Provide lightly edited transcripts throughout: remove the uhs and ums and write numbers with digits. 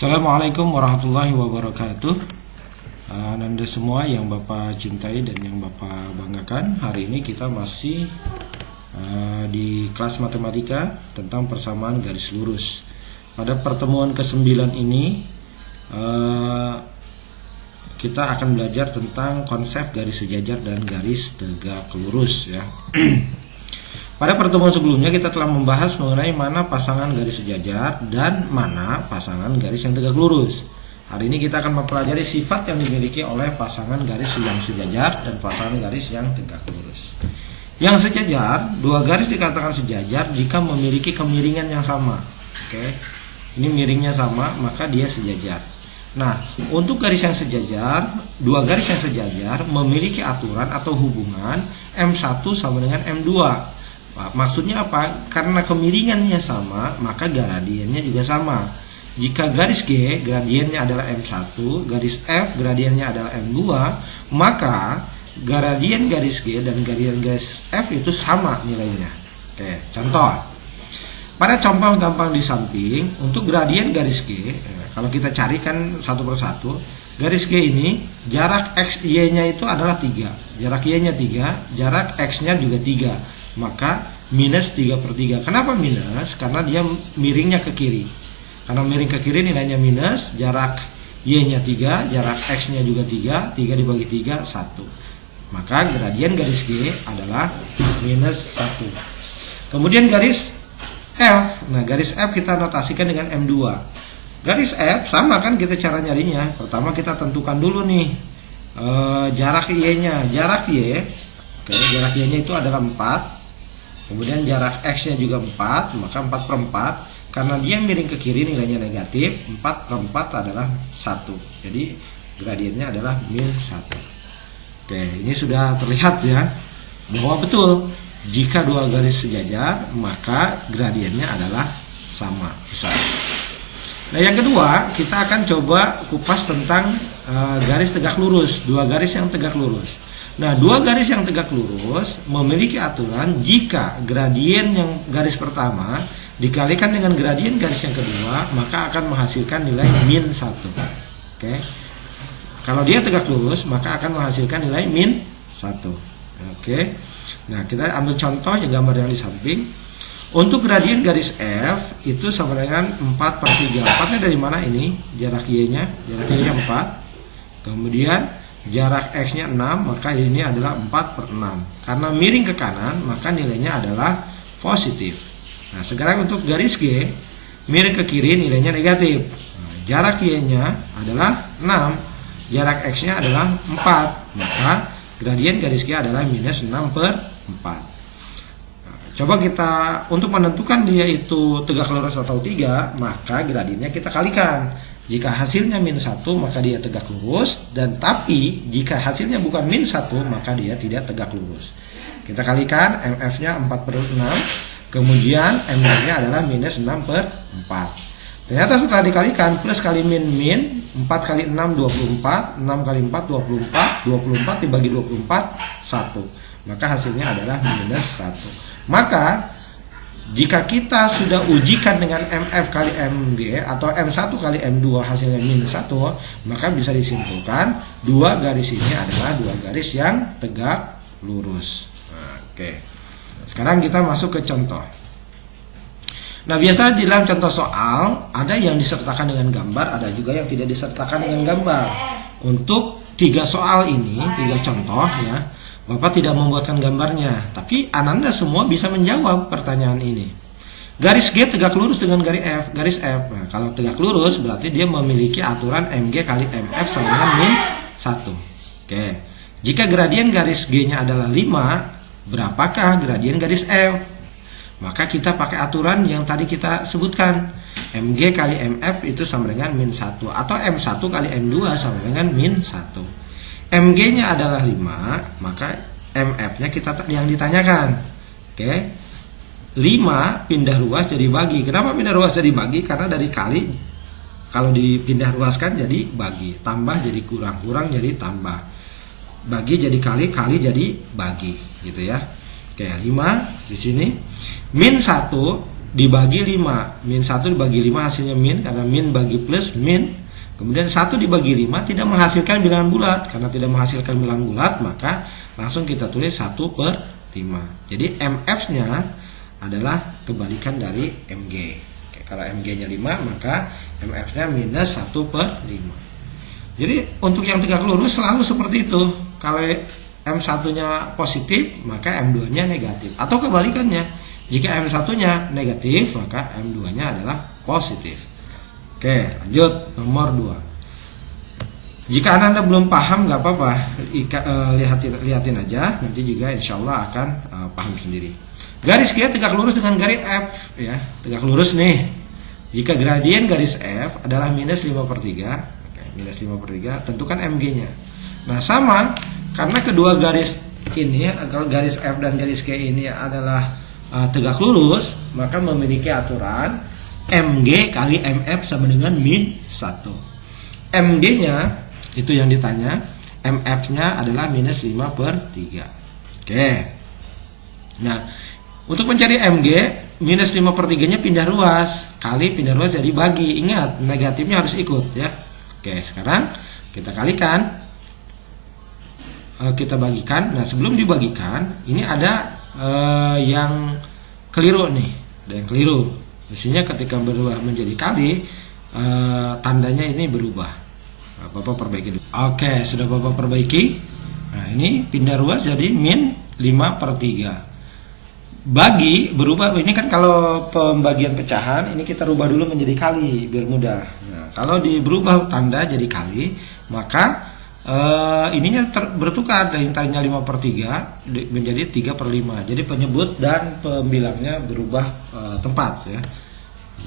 Assalamualaikum warahmatullahi wabarakatuh. Anda semua yang Bapak cintai dan yang Bapak banggakan, hari ini kita masih di kelas matematika tentang persamaan garis lurus. Pada pertemuan ke-9 ini kita akan belajar tentang konsep garis sejajar dan garis tegak lurus ya. Pada pertemuan sebelumnya kita telah membahas mengenai mana pasangan garis sejajar dan mana pasangan garis yang tegak lurus. Hari ini kita akan mempelajari sifat yang dimiliki oleh pasangan garis yang sejajar dan pasangan garis yang tegak lurus. Yang sejajar, dua garis dikatakan sejajar jika memiliki kemiringan yang sama. Oke. Ini miringnya sama, maka dia sejajar. Nah, untuk garis yang sejajar, dua garis yang sejajar memiliki aturan atau hubungan M1 sama dengan M2. Maksudnya apa? Karena kemiringannya sama, maka gradiennya juga sama. Jika garis G gradiennya adalah M1, garis F gradiennya adalah M2, maka gradien garis G dan gradien garis F itu sama nilainya. Oke, contoh. Pada contoh gampang di samping, untuk gradien garis G, kalau kita carikan satu persatu, garis G ini jarak X Y-nya itu adalah 3. Jarak Y-nya 3, jarak X-nya juga 3. Maka minus 3/3. Kenapa minus? Karena dia miringnya ke kiri. Karena miring ke kiri nilainya minus, jarak Y-nya 3, jarak X-nya juga 3, 3 dibagi 3, 1. Maka gradien garis G adalah minus 1. Kemudian garis F. Nah, garis F kita notasikan dengan M2. Garis F sama kan kita cara nyarinya. Pertama kita tentukan dulu nih jarak Y-nya. Jarak Y, jarak Y-nya itu adalah 4. Kemudian jarak X-nya juga 4, maka 4/4. Karena dia miring ke kiri nilainya negatif, 4/4 adalah 1. Jadi gradiennya adalah min 1. Oke, ini sudah terlihat ya, bahwa betul jika dua garis sejajar, maka gradiennya adalah sama besar. Nah, yang kedua, kita akan coba kupas tentang garis tegak lurus, dua garis yang tegak lurus. Nah, dua garis yang tegak lurus memiliki aturan jika gradien yang garis pertama dikalikan dengan gradien garis yang kedua, maka akan menghasilkan nilai min 1. Oke. Kalau dia tegak lurus, maka akan menghasilkan nilai min 1. Oke. Nah, kita ambil contoh yang gambar yang di samping. Untuk gradien garis F itu sama dengan 4/3. 4-nya dari mana ini? Jarak Y-nya. Jarak Y-nya 4. Kemudian jarak X-nya 6, maka ini adalah 4/6. Karena miring ke kanan, maka nilainya adalah positif. Nah, sekarang untuk garis G, miring ke kiri nilainya negatif. Nah, jarak Y-nya adalah 6, jarak X-nya adalah 4, maka gradien garis G adalah minus 6/4. Nah, coba kita, untuk menentukan dia itu tegak lurus atau tidak, maka gradiennya kita kalikan. Jika hasilnya min 1, maka dia tegak lurus. Dan tapi jika hasilnya bukan min 1, maka dia tidak tegak lurus. Kita kalikan, MF-nya 4/6. Kemudian MR-nya adalah minus 6/4. Ternyata setelah dikalikan, plus kali min, 4 kali 6, 24. 6 kali 4, 24. 24 dibagi 24, 1. Maka hasilnya adalah minus 1. Maka jika kita sudah ujikan dengan MF kali MG atau M1 kali M2 hasilnya min 1, maka bisa disimpulkan dua garis ini adalah dua garis yang tegak lurus. Oke. Sekarang kita masuk ke contoh. Nah, biasa di dalam contoh soal ada yang disertakan dengan gambar, ada juga yang tidak disertakan dengan gambar. Untuk 3 soal ini, 3 contoh ya, Bapak tidak membuatkan gambarnya, tapi Ananda semua bisa menjawab pertanyaan ini. Garis G tegak lurus dengan garis F. Nah, kalau tegak lurus berarti dia memiliki aturan MG kali MF sama dengan min 1. Oke. Jika gradien garis G-nya adalah 5, berapakah gradien garis F? Maka kita pakai aturan yang tadi kita sebutkan. MG kali MF itu sama dengan min 1, atau M1 kali M2 sama dengan min 1. MG-nya adalah 5, maka MF-nya kita yang ditanyakan. Oke. 5 pindah ruas jadi bagi. Kenapa pindah ruas jadi bagi? Karena dari kali, kalau dipindah ruaskan jadi bagi. Tambah jadi kurang, kurang jadi tambah. Bagi jadi kali, kali jadi bagi, gitu ya. Oke, 5 di sini. Min 1 dibagi 5. Min 1 dibagi 5 hasilnya min, karena min bagi plus min. Kemudian 1 dibagi 5 tidak menghasilkan bilangan bulat. Karena tidak menghasilkan bilangan bulat, maka langsung kita tulis 1/5. Jadi MF-nya adalah kebalikan dari MG. Oke, kalau MG-nya 5, maka MF-nya minus 1/5. Jadi untuk yang tegak lurus selalu seperti itu. Kalau M1-nya positif, maka M2-nya negatif. Atau kebalikannya, jika M1-nya negatif, maka M2-nya adalah positif. Oke, lanjut nomor 2. Jika Anda belum paham, nggak apa-apa, lihatin aja, nanti juga insya Allah akan paham sendiri. Garis G tegak lurus dengan garis F, ya, tegak lurus nih. Jika gradien garis F adalah minus 5/3, minus 5/3, tentukan MG-nya. Nah, sama, karena kedua garis ini, kalau garis F dan garis G ini adalah tegak lurus, maka memiliki aturan MG kali MF sama dengan min 1. MG-nya itu yang ditanya, MF-nya adalah minus 5/3. Oke. Nah, untuk mencari MG, minus 5/3-nya pindah ruas, kali pindah ruas jadi bagi. Ingat, negatifnya harus ikut ya. Oke, sekarang kita kalikan, kita bagikan. Nah, sebelum dibagikan, ini ada yang keliru nih, ada yang keliru. Mestinya ketika berubah menjadi kali, tandanya ini berubah. Nah, Bapak perbaiki dulu. Oke, sudah Bapak perbaiki. Nah, ini pindah ruas jadi min 5/3. Bagi berubah, ini kan kalau pembagian pecahan, ini kita rubah dulu menjadi kali biar mudah. Nah, kalau berubah tanda jadi kali, maka ininya bertukar dari tadinya 5/3 menjadi 3/5. Jadi penyebut dan pembilangnya berubah tempat ya,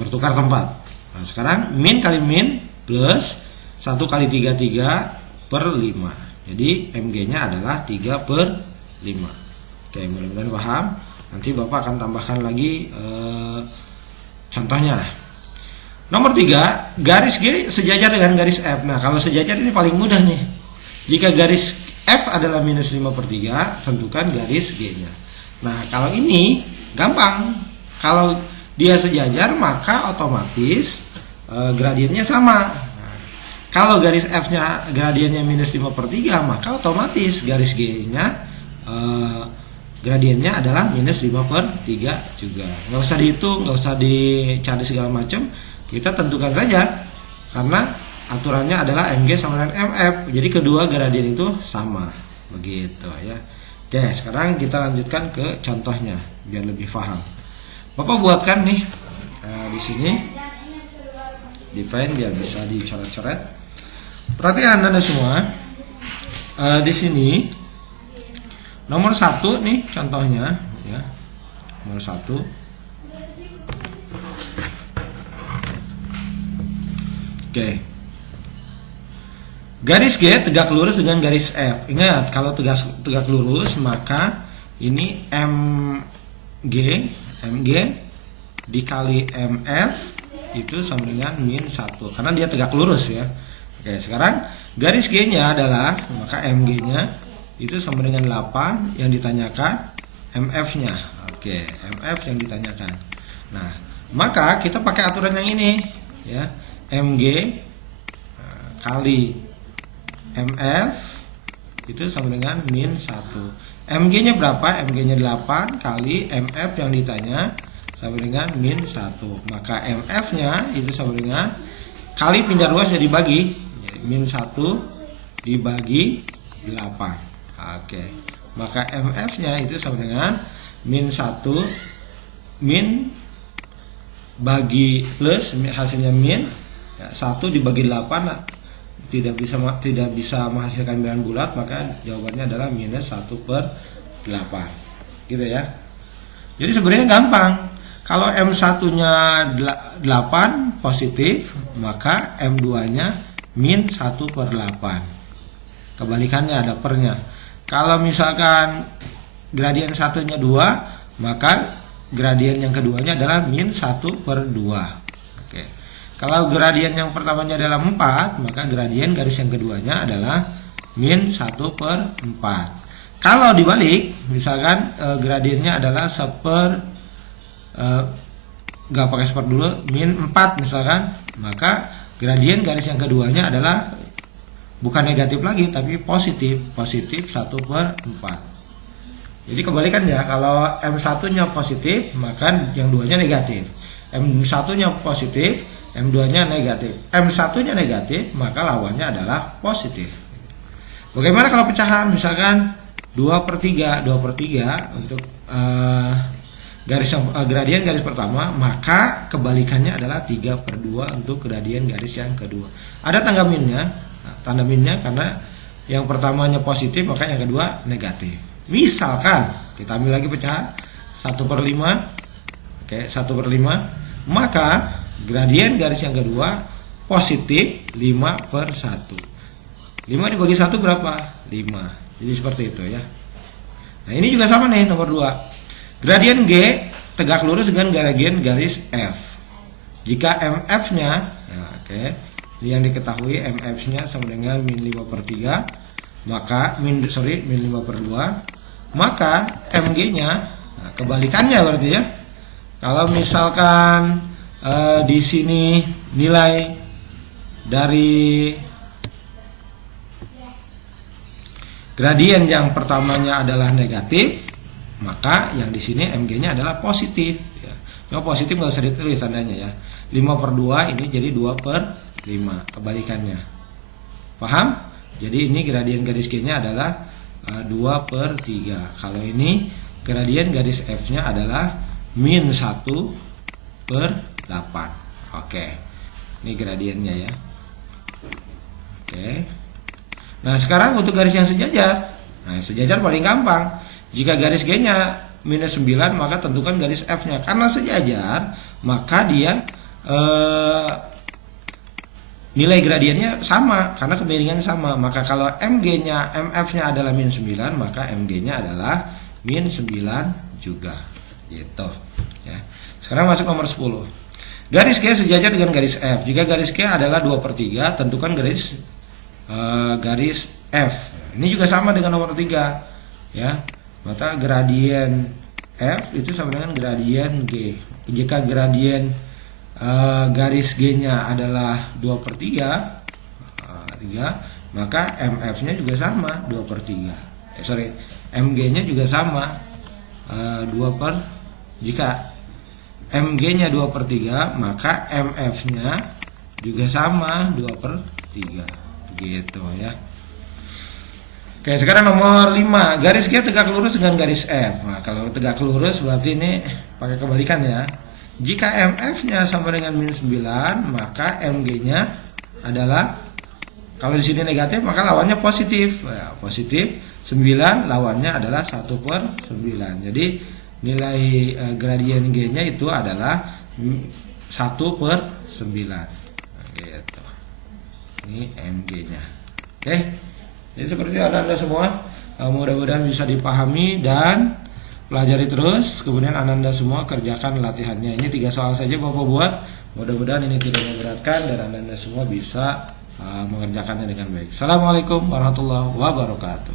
bertukar tempat. Nah, sekarang min kali min plus 1 kali 3/5. Jadi MG-nya adalah 3/5. Oke, mudah-mudahan paham. Nanti Bapak akan tambahkan lagi contohnya. Nomor 3, garis G sejajar dengan garis F. Nah, kalau sejajar ini paling mudah nih. Jika garis F adalah minus 5/3, tentukan garis G-nya. Nah, kalau ini gampang. Kalau dia sejajar, maka otomatis gradiennya sama. Nah, kalau garis F-nya gradiennya minus 5/3, maka otomatis garis G-nya gradiennya adalah minus 5/3 juga. Nggak usah dihitung, nggak usah dicari segala macam. Kita tentukan saja, karena aturannya adalah MG sama dengan MF. Jadi kedua gradien itu sama, begitu ya. Oke, sekarang kita lanjutkan ke contohnya biar lebih paham. Bapak buatkan nih di sini, define biar bisa dicoret-coret. Perhatikan Anda semua, di sini nomor 1 nih contohnya ya. Nomor 1. Oke. Garis G tegak lurus dengan garis F. Ingat, kalau tegak lurus maka ini MG dikali MF itu sama dengan min 1 karena dia tegak lurus ya. Oke, sekarang garis G-nya adalah, maka MG-nya itu sama dengan 8 yang ditanyakan, MF-nya. Oke, MF yang ditanyakan. Nah, maka kita pakai aturan yang ini ya. MG kali MF itu sama dengan min 1. MG-nya berapa? MG-nya 8 kali MF yang ditanya sama dengan min 1. Maka MF-nya itu sama dengan kali pindah ruas jadi bagi, min 1 dibagi 8. Oke, maka MF-nya itu sama dengan min 1 min bagi plus hasilnya min 1 dibagi 8 tidak bisa menghasilkan bilangan bulat, maka jawabannya adalah minus 1/8 gitu ya. Jadi sebenarnya gampang. Kalau M1-nya 8 positif, maka M2-nya min 1/8. Kebalikannya ada pernya. Kalau misalkan gradien satunya 2, maka gradien yang keduanya adalah min 1/2. Oke. Kalau gradien yang pertamanya adalah 4, maka gradien garis yang keduanya adalah min 1/4. Kalau dibalik, misalkan gradiennya adalah nggak pakai sport dulu, min 4 misalkan, maka gradien garis yang keduanya adalah bukan negatif lagi tapi positif 1/4. Jadi kebalikannya, kalau M1 nya positif maka yang duanya negatif, M1 nya positif M2 nya negatif, M1 nya negatif maka lawannya adalah positif. Bagaimana kalau pecahan, misalkan 2/3 untuk gradien garis pertama, maka kebalikannya adalah 3/2 untuk gradien garis yang kedua. Ada tanda minnya karena yang pertamanya positif maka yang kedua negatif. Misalkan kita ambil lagi pecahan 1/5, oke, 1/5, maka gradien garis yang kedua positif 5/1. 5 dibagi 1 berapa? 5. Jadi seperti itu ya. Nah ini juga sama nih, nomor 2. Gradien G tegak lurus dengan gradien garis F. Jika MF-nya, ini yang diketahui, MF-nya sama dengan min 5/3, maka min 5/2, maka MG-nya, kebalikannya berarti ya. Kalau misalkan di sini nilai dari gradien yang pertamanya adalah negatif, maka yang di sini MG-nya adalah positif ya. Cuma positif nggak usah ditulis tandanya ya. 5/2 ini jadi 2/5, kebalikannya. Paham? Jadi ini gradien garis G-nya adalah 2/3. Kalau ini gradien garis F-nya adalah min 1/8. Oke. Ini gradiennya ya. Oke. Nah, sekarang untuk garis yang sejajar. Nah, sejajar paling gampang. Jika garis G-nya minus 9, maka tentukan garis F-nya. Karena sejajar, maka dia nilai gradiennya sama, karena kemiringannya sama. Maka kalau MF-nya adalah min 9, maka MG-nya adalah min 9 juga. Gitu. Ya. Sekarang masuk nomor 10. Garis G sejajar dengan garis F. Jika garis G adalah 2/3, tentukan garis F. Ini juga sama dengan nomor 3. Ya. Maka gradien F itu sama dengan gradien G. Jika gradien garis G-nya /2/3, maka MF-nya juga sama 2/3. MG-nya juga sama 2/3. Jika MG-nya 2/3, maka MF-nya juga sama 2/3. Gitu ya. Oke, sekarang nomor 5. Garis G tegak lurus dengan garis F. Nah, kalau tegak lurus berarti ini pakai kebalikan ya. Jika MF-nya sama dengan min 9, maka MG-nya adalah, kalau di sini negatif maka lawannya positif. Ya, positif 9 lawannya adalah 1/9. Jadi nilai gradien G-nya itu adalah 1/9. Nah, gitu. Ini MG-nya. Oke. Jadi seperti Anda semua, mudah-mudahan bisa dipahami dan pelajari terus. Kemudian Anda semua kerjakan latihannya. Ini 3 soal saja Bapak buat. Mudah-mudahan ini tidak memberatkan dan Anda semua bisa mengerjakannya dengan baik. Assalamualaikum warahmatullahi wabarakatuh.